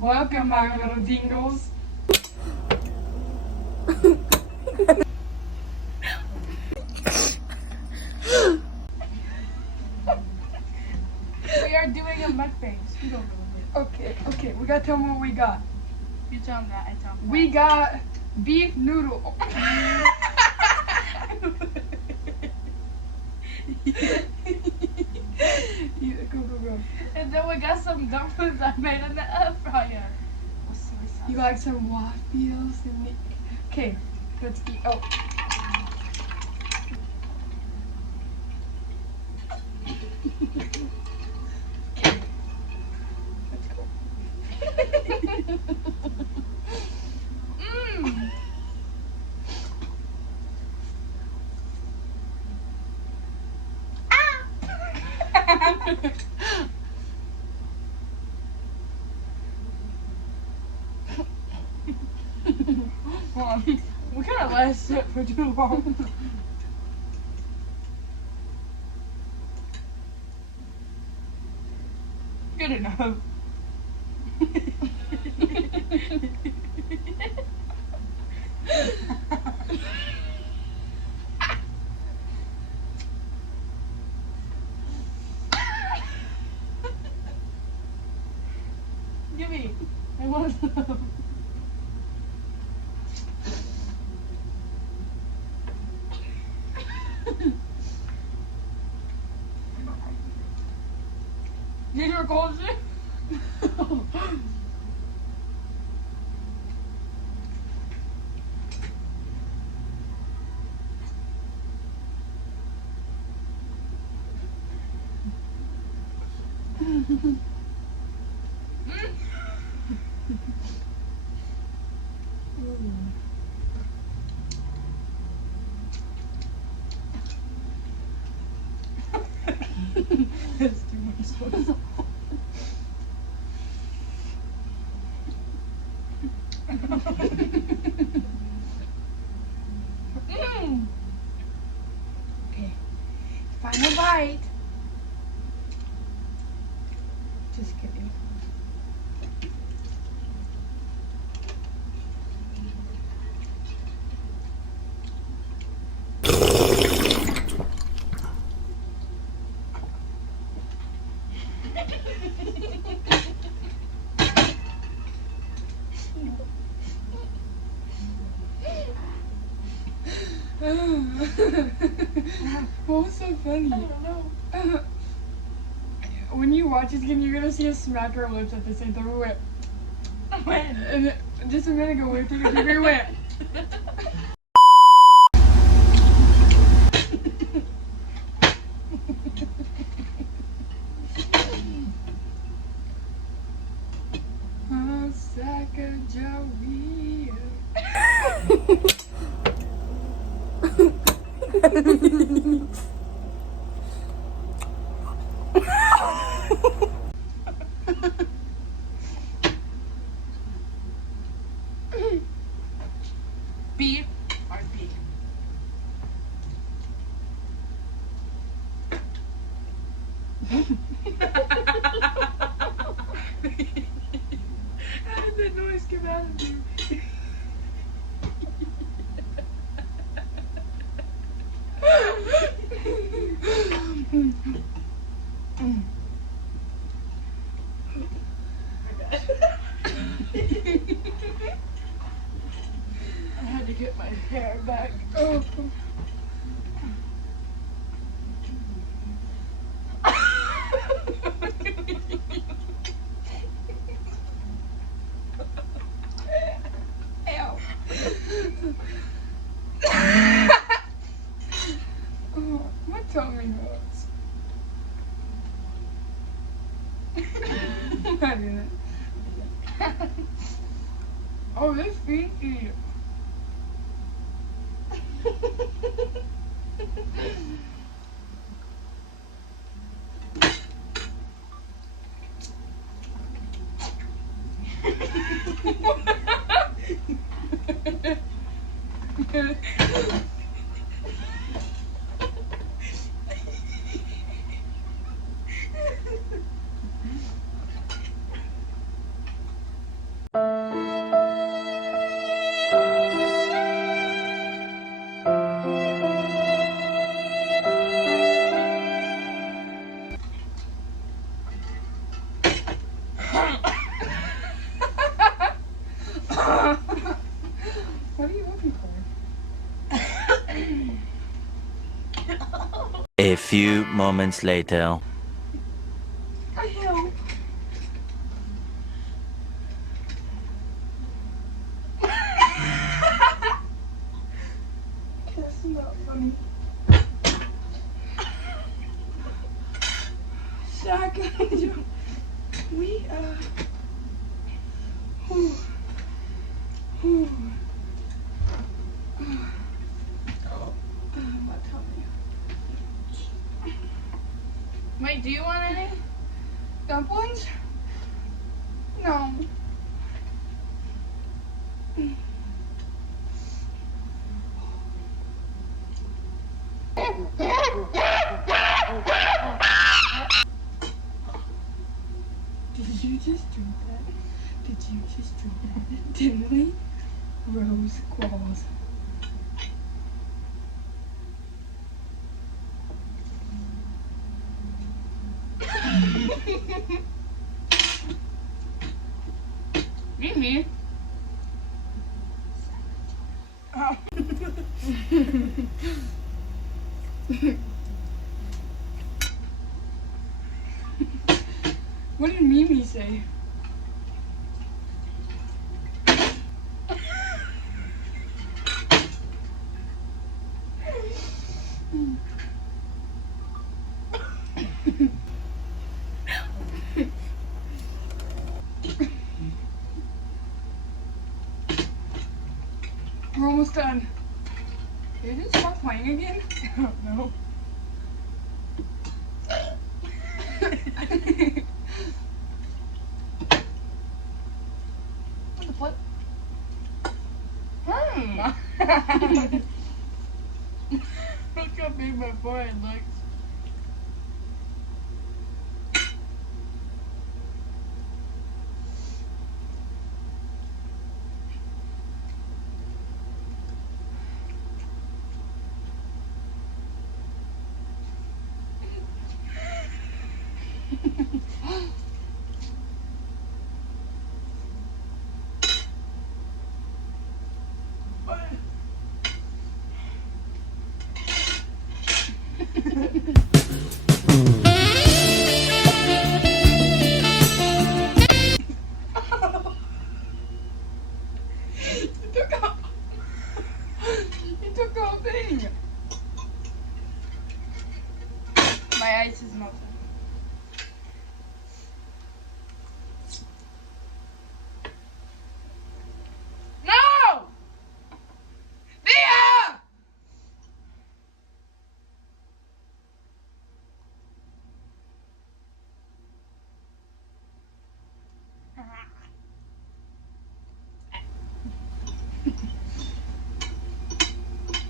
Welcome, my little dingles. We are doing a mukbang. Scoot over a little bit. Okay, we gotta tell them what we got. You tell them that, I tell them We got beef noodle. Yeah, go. And then we got some dumplings I made in the air fryer. You like some waffles and okay, let's eat. Oh. Let's go. Mmm. We kind of let it sit for too long. Good enough. Give me. I want some. These are cold shit. That's too much sauce. Okay, final bite. Just kidding. What was so funny? I don't know. When you watch this again, you're gonna see us smack our lips at the same time. We went. When? And just a minute ago, we were taking a picture. We went. Beef or pig? How did that noise come out of you? I had to get my hair back. Oh. Ow. Oh, my tummy hurts. I didn't. Oh, this stinky. few moments later. I help. That's not funny. Second, we whew, whew. My tummy. Wait, do you want any? Dumplings? No. Did you just drink that? Did you just drink that? Dimly Rose Qualls. Mimi. Oh. What did Mimi say? We're almost done. Did it stop playing again? I don't know. What the flip? Look how big my forehead looks. You took the whole thing. My ice is melting. No! Leah!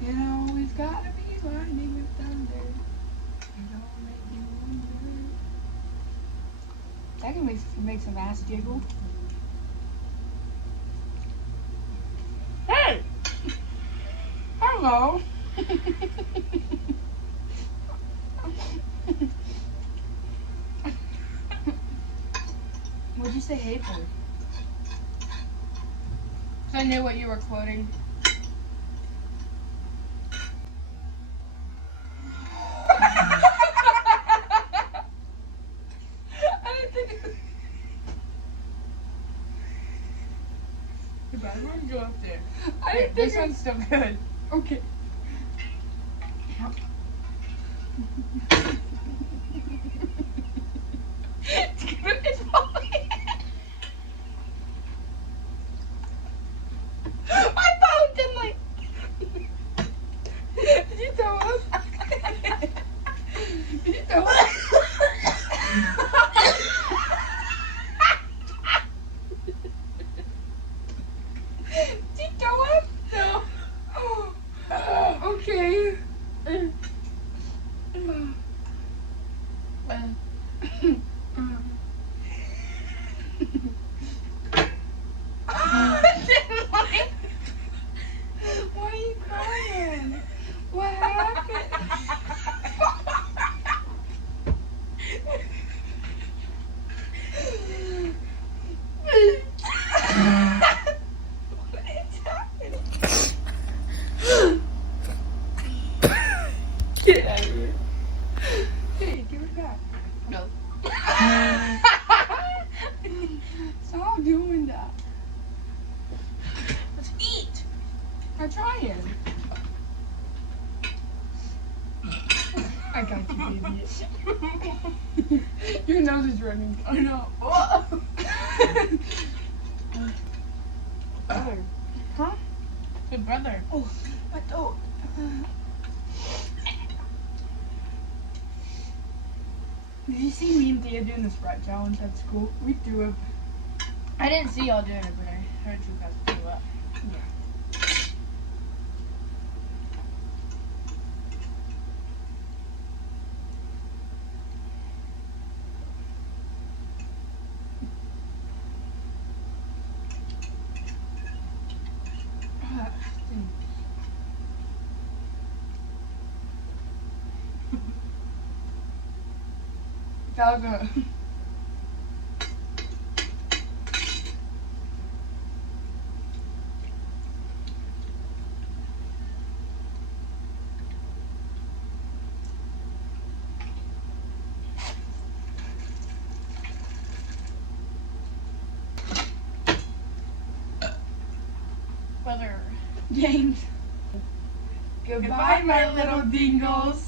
You always gotta be lightning with thunder. It don't make you wonder. That can make some ass jiggle. Hey! Hello. What'd you say hey for? I knew what you were quoting. I didn't think it. Too bad. We're gonna go up there. I didn't This think it. one's still good. Okay. It's falling. I found him like. Did you throw up? Did you throw up? Did you throw up? No. Okay. idiot. Your nose is running. I know. Brother. Huh? Good brother. Oh, my throat. Did you see me and Thea doing the Sprite challenge at school? We threw up. I didn't see y'all doing it, but I heard you guys do that. That was a... Brother. James. Goodbye, my little dingles.